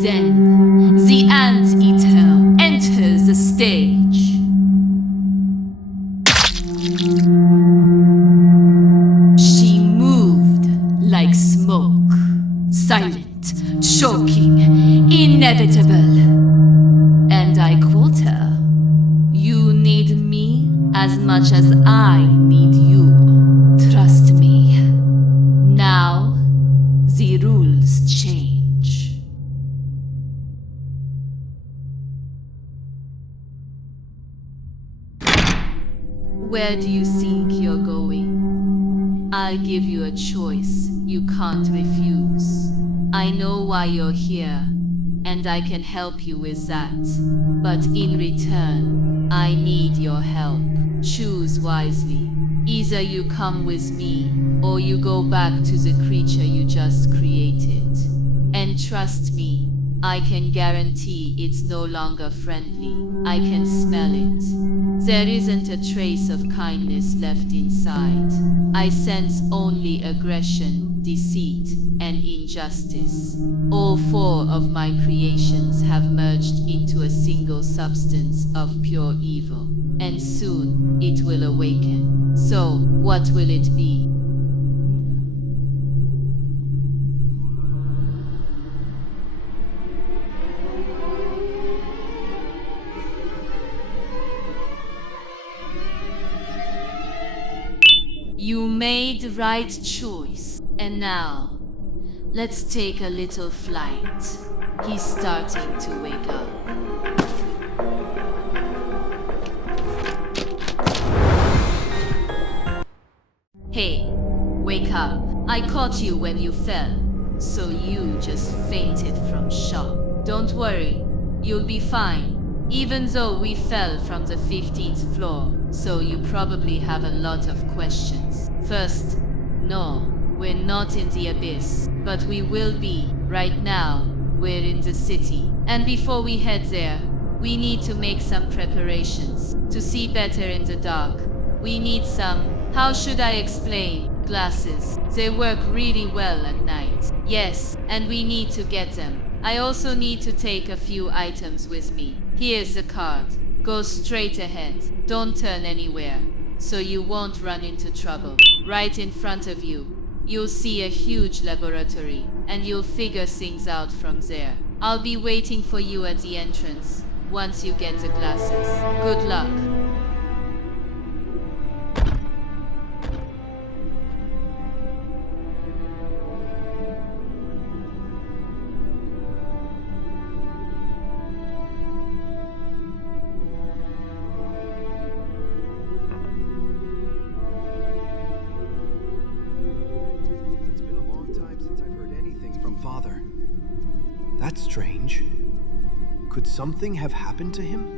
Then, the anteater enters the stage. She moved like smoke, silent, choking, inevitable. And I quote her, "You need me as much as I need you. Trust me." Now, the rules change. Where do you think you're going? I'll give you a choice you can't refuse. I know why you're here, and I can help you with that. But in return, I need your help. Choose wisely. Either you come with me, or you go back to the creature you just created. And trust me, I can guarantee it's no longer friendly. I can smell it. There isn't a trace of kindness left inside. I sense only aggression, deceit, and injustice. All four of my creations have merged into a single substance of pure evil. And soon it will awaken. So, what will it be? You made the right choice. And now, let's take a little flight. He's starting to wake up. Hey, wake up. I caught you when you fell, so you just fainted from shock. Don't worry, you'll be fine. Even though we fell from the 15th floor, so you probably have a lot of questions. First, no, we're not in the abyss, but we will be. Right now, we're in the city. And before we head there, we need to make some preparations. To see better in the dark, we need some, how should I explain, glasses. They work really well at night. Yes, and we need to get them. I also need to take a few items with me. Here's the card. Go straight ahead. Don't turn anywhere, so you won't run into trouble. Right in front of you, you'll see a huge laboratory, and you'll figure things out from there. I'll be waiting for you at the entrance, once you get the glasses. Good luck. Father. That's strange. Could something have happened to him?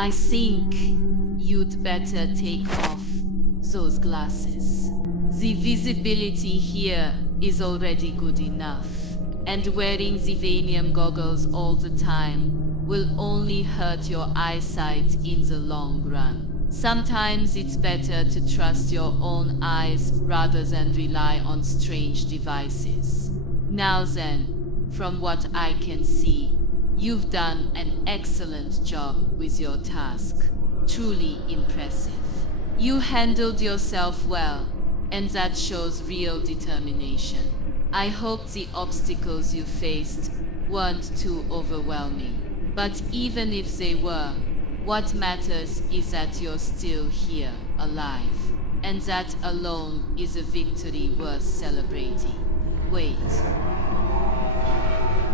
I think you'd better take off those glasses. The visibility here is already good enough, and wearing the Vanium goggles all the time will only hurt your eyesight in the long run. Sometimes it's better to trust your own eyes rather than rely on strange devices. Now then, from what I can see, you've done an excellent job with your task. Truly impressive. You handled yourself well, and that shows real determination. I hope the obstacles you faced weren't too overwhelming. But even if they were, what matters is that you're still here, alive. And that alone is a victory worth celebrating. Wait.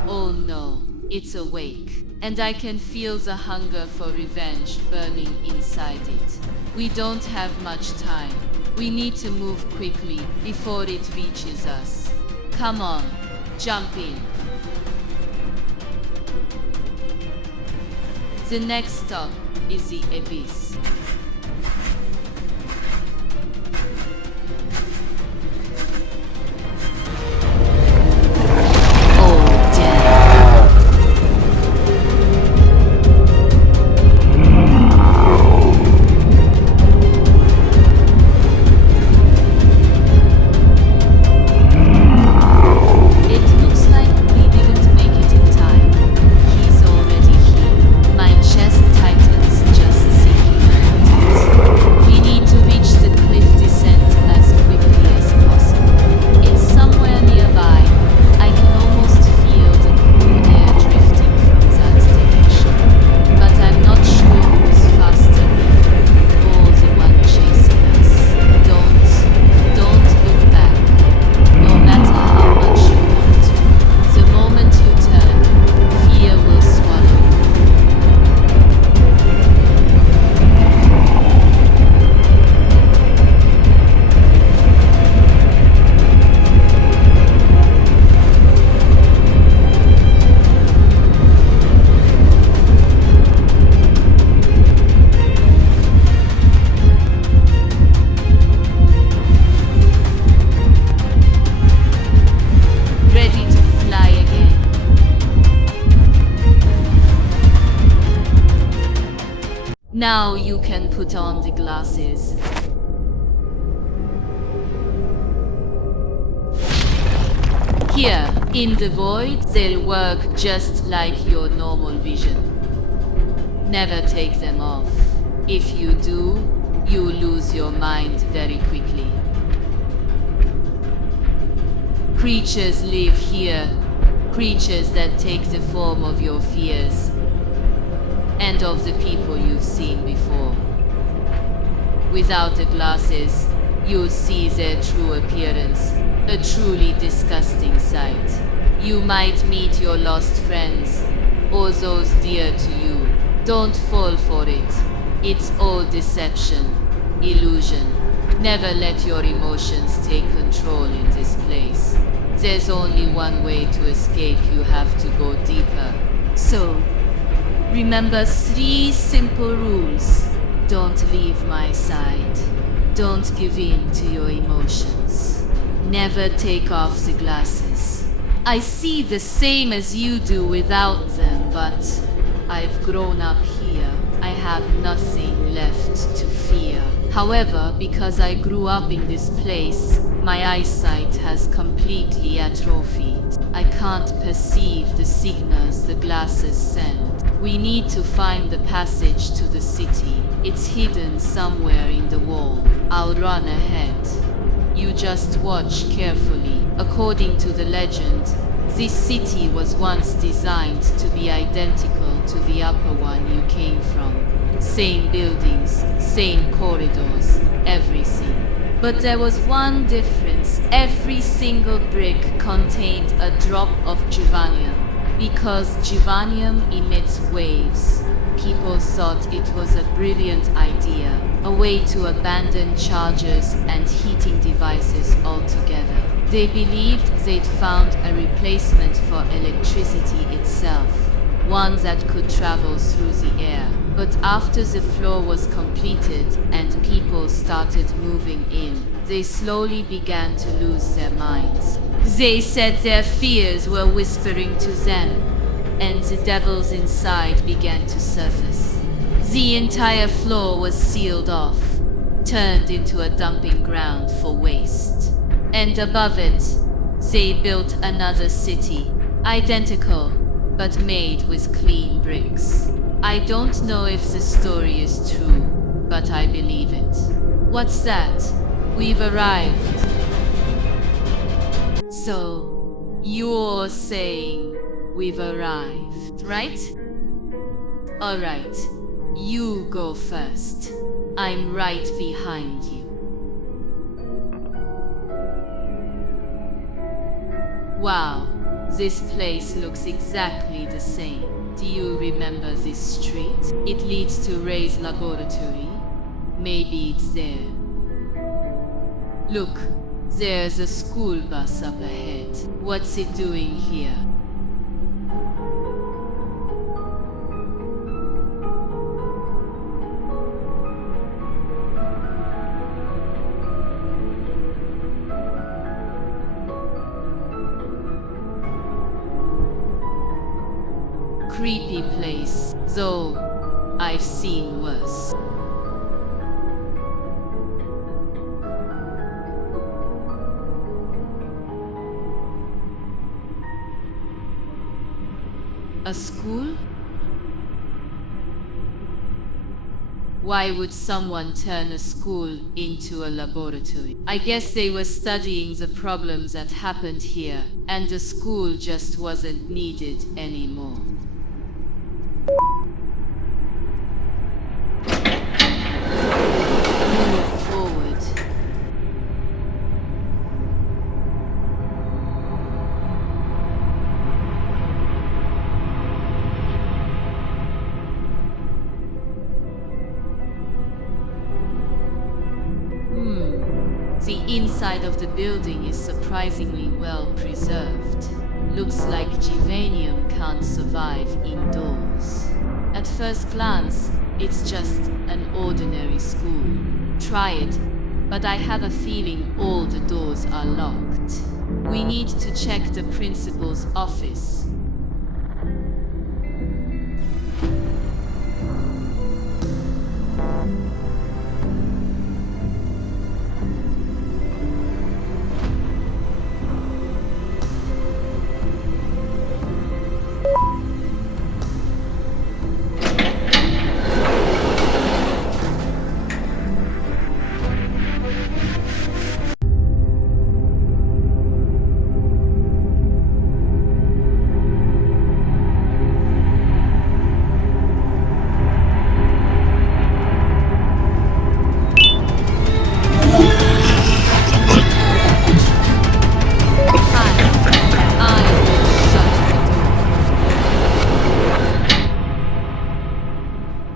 Oh no, it's awake. And I can feel the hunger for revenge burning inside it. We don't have much time. We need to move quickly before it reaches us. Come on, jump in. The next stop is the abyss. Now you can put on the glasses. Here, in the void, they'll work just like your normal vision. Never take them off. If you do, you lose your mind very quickly. Creatures live here, creatures that take the form of your fears and of the people you've seen before. Without the glasses, you'll see their true appearance, a truly disgusting sight. You might meet your lost friends, or those dear to you. Don't fall for it. It's all deception, illusion. Never let your emotions take control in this place. There's only one way to escape. You have to go deeper. So, remember 3 simple rules. Don't leave my side. Don't give in to your emotions. Never take off the glasses. I see the same as you do without them, but I've grown up here. I have nothing left to fear. However, because I grew up in this place, my eyesight has completely atrophied. I can't perceive the signals the glasses send. We need to find the passage to the city. It's hidden somewhere in the wall. I'll run ahead. You just watch carefully. According to the legend, this city was once designed to be identical to the upper one you came from. Same buildings, same corridors, everything. But there was one difference. Every single brick contained a drop of Givanium. Because Givanium emits waves, people thought it was a brilliant idea, a way to abandon chargers and heating devices altogether. They believed they'd found a replacement for electricity itself. one that could travel through the air. But after the floor was completed and people started moving in, they slowly began to lose their minds. They said their fears were whispering to them, and the devils inside began to surface. The entire floor was sealed off, turned into a dumping ground for waste. And above it, they built another city, identical, but made with clean bricks. I don't know if the story is true, but I believe it. What's that? We've arrived. So, you're saying we've arrived, right? Alright, you go first. I'm right behind you. Wow, this place looks exactly the same. Do you remember this street? It leads to Ray's laboratory. Maybe it's there. Look, there's a school bus up ahead. What's it doing here? Creepy place, though I've seen worse. A school? Why would someone turn a school into a laboratory? I guess they were studying the problems that happened here, and the school just wasn't needed anymore. Move forward. The inside of the building is surprisingly well preserved. Looks like Givanium can't survive indoors. At first glance, it's just an ordinary school. Try it, but I have a feeling all the doors are locked. We need to check the principal's office.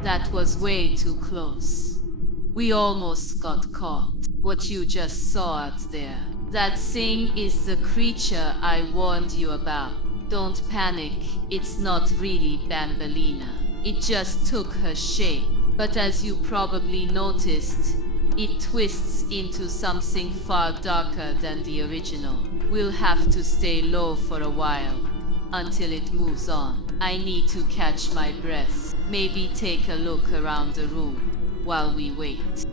That was way too close. We almost got caught. What you just saw out there. That thing is the creature I warned you about. Don't panic, it's not really Banbalina. It just took her shape. But as you probably noticed, it twists into something far darker than the original. We'll have to stay low for a while, until it moves on. I need to catch my breath. Maybe take a look around the room while we wait.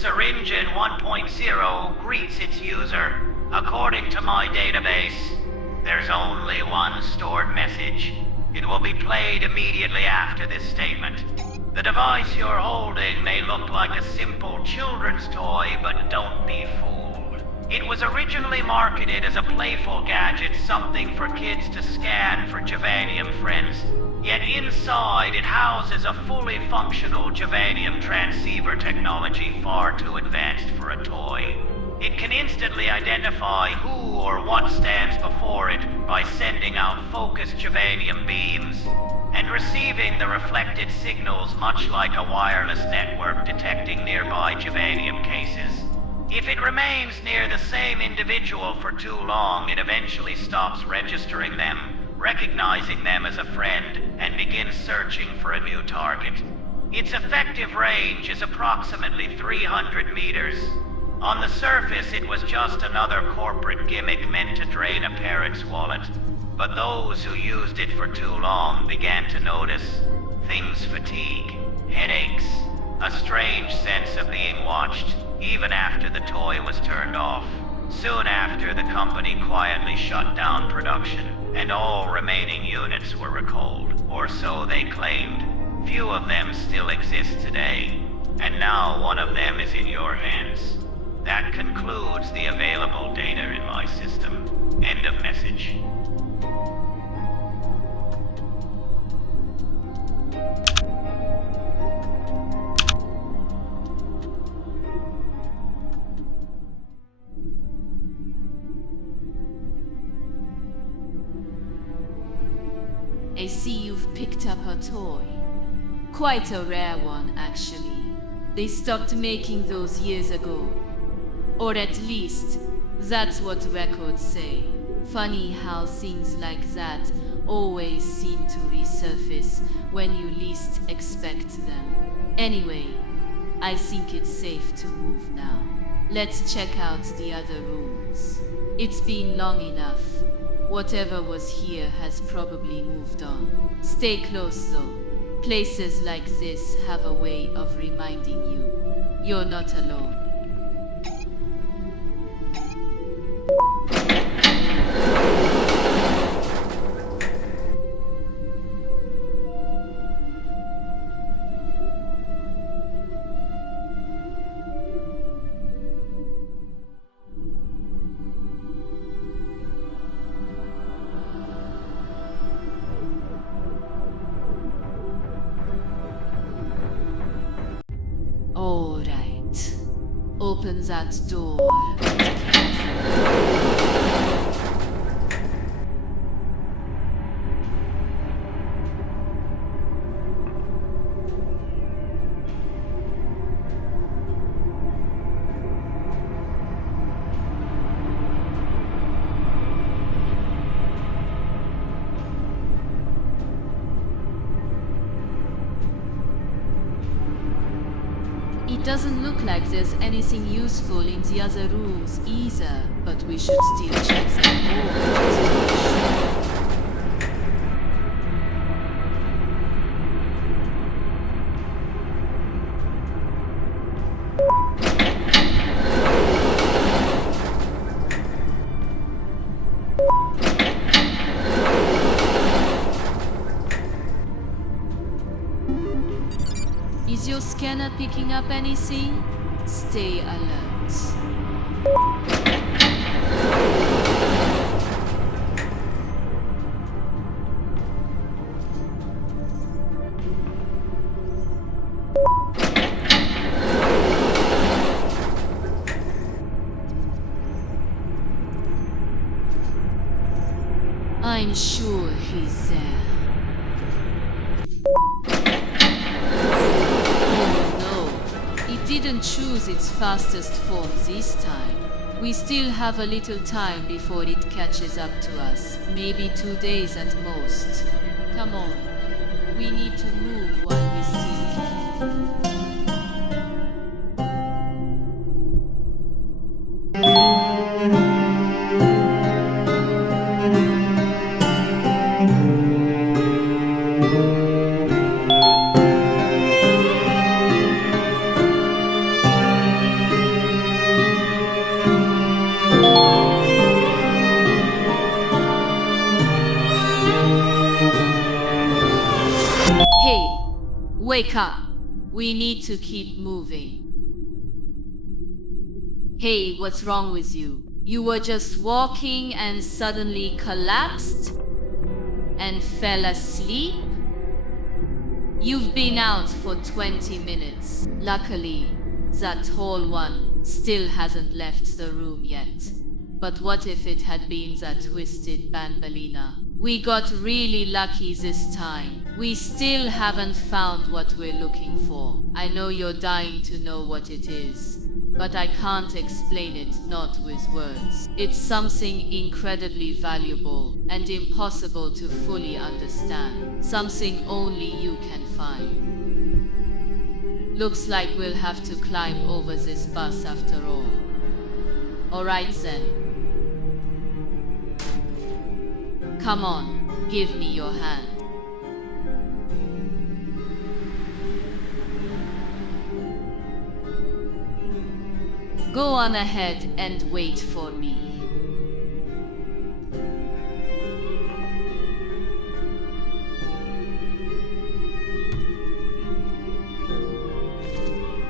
Syringin 1.0 greets its user. According to my database, there's only one stored message. It will be played immediately after this statement. The device you're holding may look like a simple children's toy, but don't be fooled. It was originally marketed as a playful gadget, something for kids to scan for Javanium friends. Yet inside, it houses a fully functional Javanium transceiver technology far too advanced for a toy. It can instantly identify who or what stands before it by sending out focused Javanium beams and receiving the reflected signals much like a wireless network detecting nearby Javanium cases. If it remains near the same individual for too long, it eventually stops registering them, recognizing them as a friend, and begins searching for a new target. Its effective range is approximately 300 meters. On the surface, it was just another corporate gimmick meant to drain a parent's wallet. But those who used it for too long began to notice things: fatigue, headaches, a strange sense of being watched, even after the toy was turned off. Soon after, the company quietly shut down production, and all remaining units were recalled, or so they claimed. Few of them still exist today, and now one of them is in your hands. That concludes the available data in my system. End of message. I see you've picked up a toy. Quite a rare one, actually. They stopped making those years ago. Or at least, that's what records say. Funny how things like that always seem to resurface when you least expect them. Anyway, I think it's safe to move now. Let's check out the other rooms. It's been long enough. Whatever was here has probably moved on. Stay close though. Places like this have a way of reminding you you're not alone. All right. Open that door. It doesn't look like there's anything useful in the other rooms either, but we should still check them all just to be sure. Is your scanner picking up anything? Stay alert. I'm sure he's there. Didn't choose its fastest form this time. We still have a little time before it catches up to us. Maybe 2 days at most. Come on. We need to move while we still can. Wake up. We need to keep moving. Hey, what's wrong with you? You were just walking and suddenly collapsed? And fell asleep? You've been out for 20 minutes. Luckily, that tall one still hasn't left the room yet. But what if it had been that twisted Banbalina? We got really lucky this time. We still haven't found what we're looking for. I know you're dying to know what it is, but I can't explain it, not with words. It's something incredibly valuable and impossible to fully understand. Something only you can find. Looks like we'll have to climb over this bus after all. Alright then. Come on, give me your hand. Go on ahead and wait for me.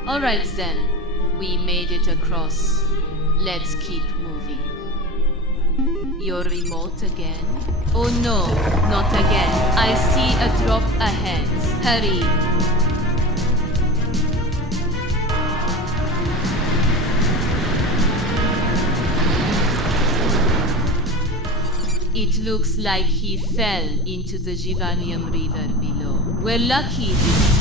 Alright then, we made it across. Let's keep moving. Your remote again? Oh no, not again. I see a drop ahead. Hurry. It looks like he fell into the Givanium River below. We're lucky this